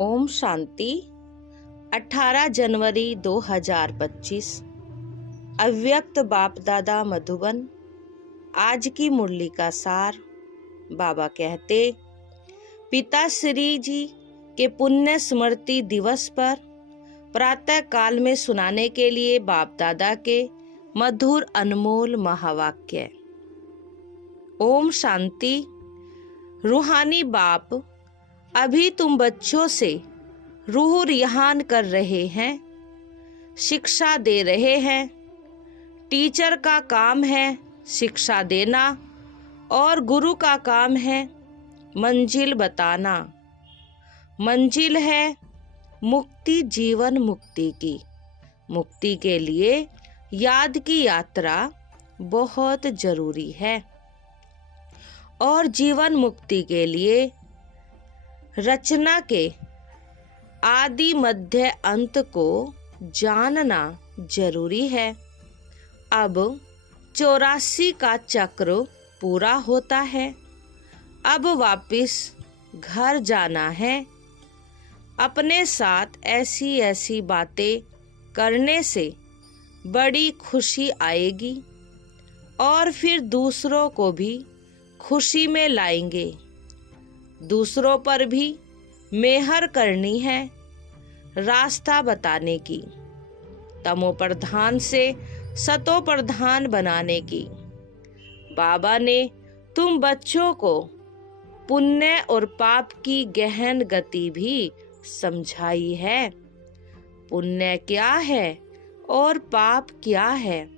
ओम शांति। 18 जनवरी 2025 अव्यक्त बाप दादा मधुबन। आज की मुरली का सार। बाबा कहते, पिता श्री जी के पुण्य स्मृति दिवस पर प्रातः काल में सुनाने के लिए बाप दादा के मधुर अनमोल महावाक्य। ओम शांति। रूहानी बाप, अभी तुम बच्चों से रूह रिहान कर रहे हैं, शिक्षा दे रहे हैं। टीचर का काम है शिक्षा देना और गुरु का काम है मंजिल बताना। मंजिल है मुक्ति, जीवन मुक्ति की। मुक्ति के लिए याद की यात्रा बहुत जरूरी है और जीवन मुक्ति के लिए रचना के आदि मध्य अंत को जानना जरूरी है। अब 84 का चक्र पूरा होता है। अब वापिस घर जाना है। अपने साथ ऐसी ऐसी बातें करने से बड़ी खुशी आएगी और फिर दूसरों को भी खुशी में लाएंगे। दूसरों पर भी मेहर करनी है, रास्ता बताने की, तमो प्रधान से सतो प्रधान बनाने की। बाबा ने तुम बच्चों को पुण्य और पाप की गहन गति भी समझाई है। पुण्य क्या है और पाप क्या है?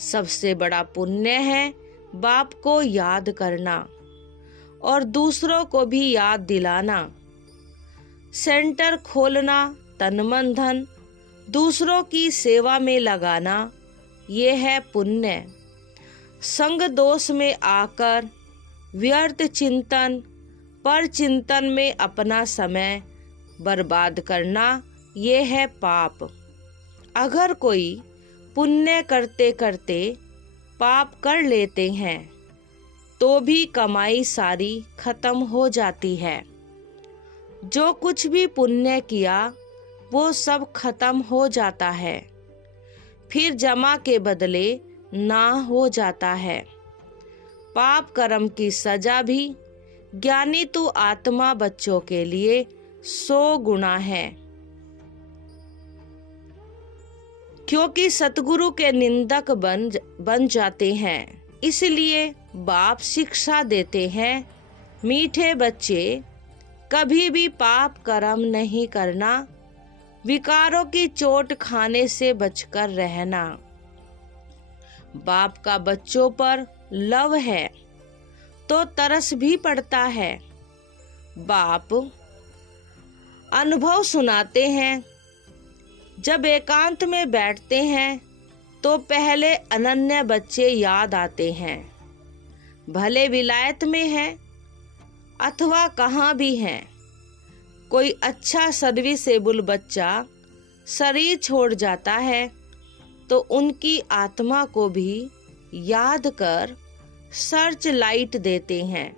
सबसे बड़ा पुण्य है बाप को याद करना और दूसरों को भी याद दिलाना। सेंटर खोलना, तन मन धन दूसरों की सेवा में लगाना, ये है पुण्य। संग दोष में आकर व्यर्थ चिंतन पर चिंतन में अपना समय बर्बाद करना, ये है पाप। अगर कोई पुण्य करते करते पाप कर लेते हैं तो भी कमाई सारी खत्म हो जाती है। जो कुछ भी पुण्य किया वो सब खत्म हो जाता है, फिर जमा के बदले ना हो जाता है। पाप कर्म की सजा भी ज्ञानी तू आत्मा बच्चों के लिए 100 गुना है, क्योंकि सतगुरु के निंदक बन जाते हैं। इसलिए बाप शिक्षा देते हैं, मीठे बच्चे कभी भी पाप कर्म नहीं करना, विकारों की चोट खाने से बचकर रहना। बाप का बच्चों पर लव है तो तरस भी पड़ता है। बाप अनुभव सुनाते हैं। जब एकांत में बैठते हैं तो पहले अनन्य बच्चे याद आते हैं, भले विलायत में हैं अथवा कहाँ भी हैं। कोई अच्छा सर्विसेबल बच्चा शरीर छोड़ जाता है तो उनकी आत्मा को भी याद कर सर्च लाइट देते हैं।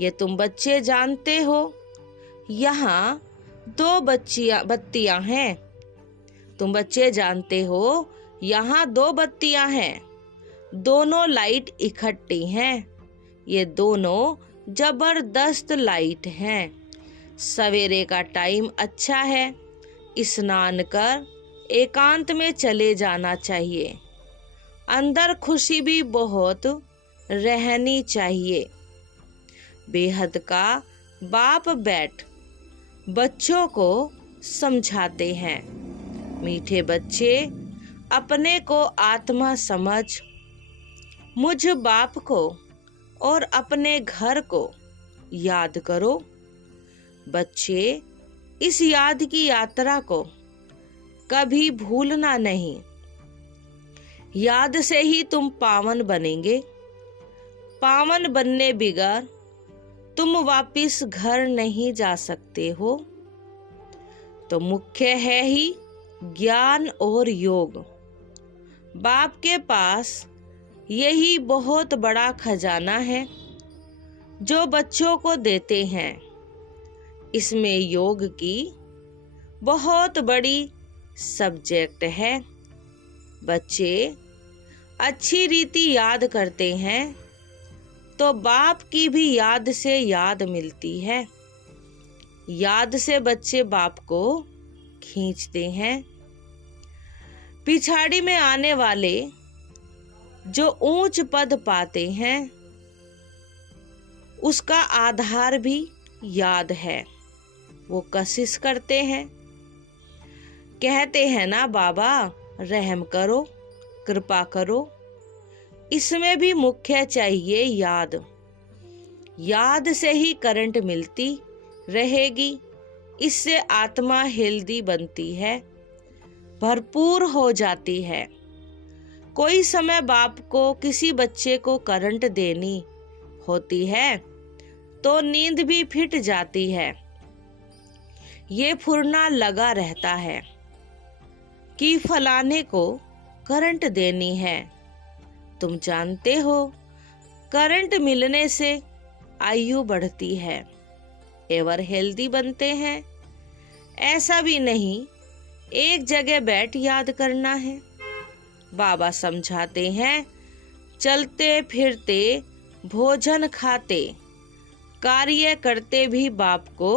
ये तुम बच्चे जानते हो, यहाँ 2 बत्तियां हैं। तुम बच्चे जानते हो यहाँ 2 बत्तियां हैं, दोनों लाइट इकट्ठी हैं। ये दोनों जबरदस्त लाइट हैं। सवेरे का टाइम अच्छा है, स्नान कर एकांत में चले जाना चाहिए। अंदर खुशी भी बहुत रहनी चाहिए। बेहद का बाप बैठ बच्चों को समझाते हैं। मीठे बच्चे अपने को आत्मा समझ मुझ बाप को और अपने घर को याद करो। बच्चे इस याद की यात्रा को कभी भूलना नहीं। याद से ही तुम पावन बनेंगे। पावन बनने बिगर तुम वापिस घर नहीं जा सकते हो। तो मुख्य है ही ज्ञान और योग। बाप के पास यही बहुत बड़ा खजाना है जो बच्चों को देते हैं। इसमें योग की बहुत बड़ी सब्जेक्ट है। बच्चे अच्छी रीति याद करते हैं तो बाप की भी याद से याद मिलती है। याद से बच्चे बाप को खींचते हैं। पिछाड़ी में आने वाले जो ऊंच पद पाते हैं उसका आधार भी याद है। वो कोशिश करते हैं, कहते हैं ना बाबा रहम करो, कृपा करो। इसमें भी मुख्य चाहिए याद। याद से ही करंट मिलती रहेगी। इससे आत्मा हेल्दी बनती है, भरपूर हो जाती है। कोई समय बाप को किसी बच्चे को करंट देनी होती है तो नींद भी फिट जाती है। ये फुरना लगा रहता है कि फलाने को करंट देनी है। तुम जानते हो करंट मिलने से आयु बढ़ती है, एवर हेल्दी बनते हैं। ऐसा भी नहीं एक जगह बैठ याद करना है। बाबा समझाते हैं, चलते फिरते भोजन खाते कार्य करते भी बाप को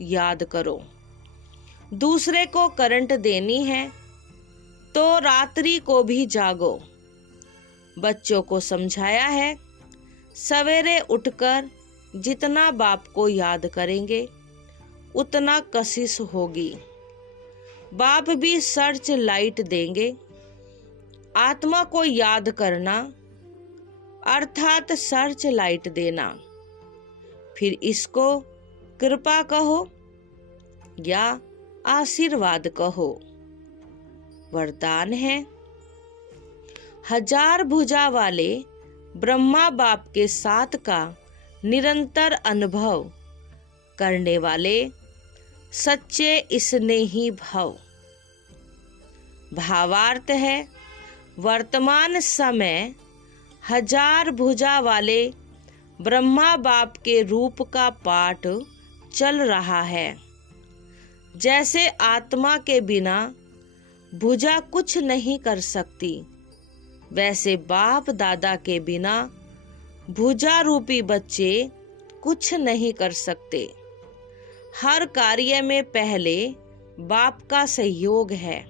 याद करो। दूसरे को करंट देनी है तो रात्रि को भी जागो। बच्चों को समझाया है, सवेरे उठकर जितना बाप को याद करेंगे उतना कशिश होगी। बाप भी सर्च लाइट देंगे। आत्मा को याद करना अर्थात सर्च लाइट देना। फिर इसको कृपा कहो या आशीर्वाद कहो। वरदान है, 1000 भुजा वाले ब्रह्मा बाप के साथ का निरंतर अनुभव करने वाले सच्चे स्नेही भव। भावार्थ है, वर्तमान समय 1000 भुजा वाले ब्रह्मा बाप के रूप का पाठ चल रहा है। जैसे आत्मा के बिना भुजा कुछ नहीं कर सकती, वैसे बाप दादा के बिना भुजा रूपी बच्चे कुछ नहीं कर सकते। हर कार्य में पहले बाप का सहयोग है।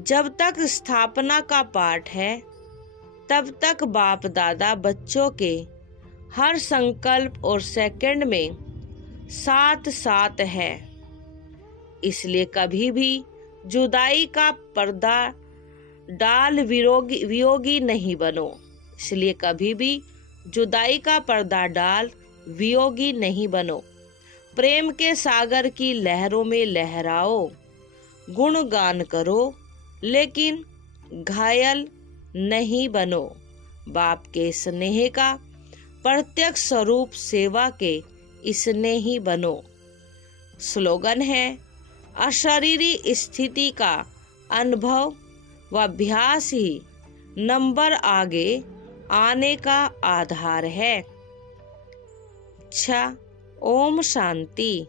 जब तक स्थापना का पाठ है तब तक बाप दादा बच्चों के हर संकल्प और सेकंड में साथ साथ है। इसलिए कभी भी जुदाई का पर्दा डाल वियोगी नहीं बनो। इसलिए कभी भी जुदाई का पर्दा डाल वियोगी नहीं बनो। प्रेम के सागर की लहरों में लहराओ, गुणगान करो, लेकिन घायल नहीं बनो। बाप के स्नेह का प्रत्यक्ष स्वरूप सेवा के स्नेही बनो। स्लोगन है, अशरीरी स्थिति का अनुभव व अभ्यास ही नंबर आगे आने का आधार है। अच्छा, ओम शांति।